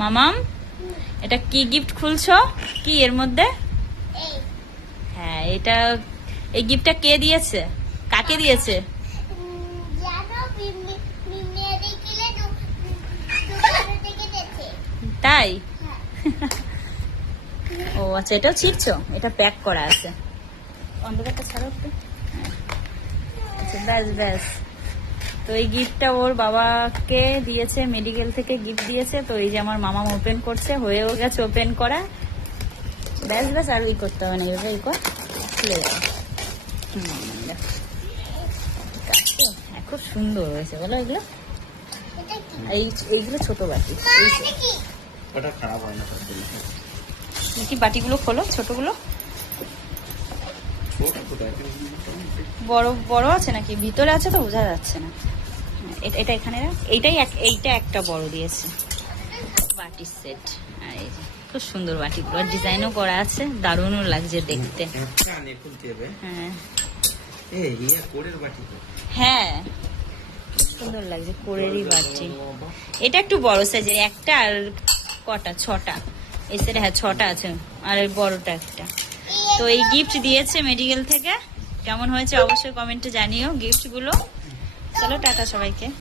মামাম এটা কি গিফট খুলছো? কি এর মধ্যে? হ্যাঁ, এটা এই গিফটটা কে দিয়েছে? কাকে দিয়েছে? তাই? ও আচ্ছা, এটাও ছিঁড়ছো? এটা প্যাক করা আছে। অন্ধকারটা ছাড়ো একটু। আচ্ছা, ব্যাস ব্যাস। তো এই গিফটটা ওর বাবাকে দিয়েছে, মেডিকেল থেকে গিফট দিয়েছে। তো এই যে আমার মামা ওপেন করছে, হয়েও গেছে ওপেন করা। ব্যাস ব্যাস, আর ই করতে হবে না, এভাবে ই কর, খুলে যাবে। খুব সুন্দর হয়েছে বলো এগুলো। এইগুলো ছোট বাটি। কি বাটিগুলো খোলো, ছোটগুলো। বড় বড় আছে নাকি? ভিতরে আছে তো বোঝা যাচ্ছে না। এটা এখানে এইটা একটা বড় দিয়েছে বাটির সেট। আর এই যে খুব সুন্দর বাটিগুলো, ডিজাইনও করা আছে, দারুণও লাগছে দেখতে। হ্যাঁ, খুব সুন্দর লাগছে, কোরেরই বাটি। এটা একটু বড় সাইজের, একটা আর কটা, 6টা এই সেটে। হ্যাঁ 6টা আছে, আর এই বড়টা একটা। তো এই গিফট দিয়েছে মেডিকেল থেকে। কেমন হয়েছে অবশ্যই কমেন্টে জানিও গিফট গুলো। চলো টাটা সবাইকে।